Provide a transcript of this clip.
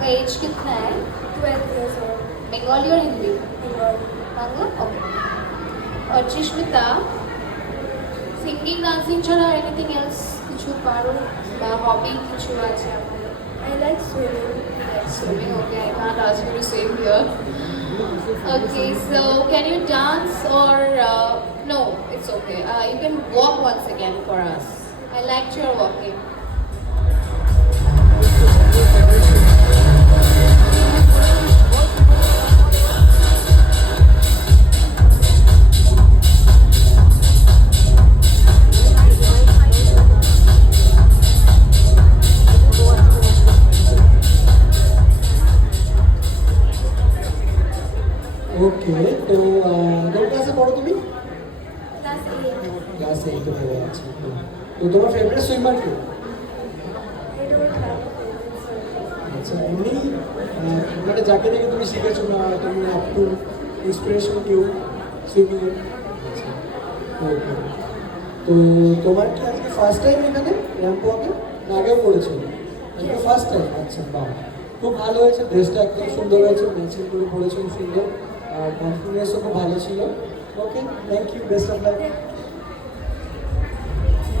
आपका एज कितना है? 12 years old. बंगाली और हिंदी? Bengali. বাংলা? ওকে। আর চিস্মিতা, সিঙ্গিং ডান্সিং ছাড়া এনিথিং এলস কিছু পারো বা হবি কিছু আছে আপনার? I like swimming. Swimming, okay, I can't ask you to swim here. Okay, so can you dance or no? It's okay. You can walk once again for us. I liked your walking. ওকে, তো কোন ক্লাসে পড়ো তুমি? Class 8. ক্লাস 8 এ পড়ো। আচ্ছা, তো তোমার favourite swimmer K? I don't have a favorite swimmer. আচ্ছা, এমনি মানে যাকে দেখে তুমি শিখেছো না, তুমি আপ টু ইন্সপিরেশন কেউ সুইমিং এর? আচ্ছা, ওকে। তো তোমার কি আজকে ফার্স্ট টাইম এখানে র্যাম্প ওয়াকে, না আগেও করেছো? আজকে ফার্স্ট টাইম। আচ্ছা, বাহ, খুব ভালো হয়েছে, ড্রেসটা একদম সুন্দর হয়েছে, ম্যাচিং করে পরেছো, খুব সুন্দর, আর কনফিডেন্সও খুব ভালো ছিল। Okay, thank you, best of lakh.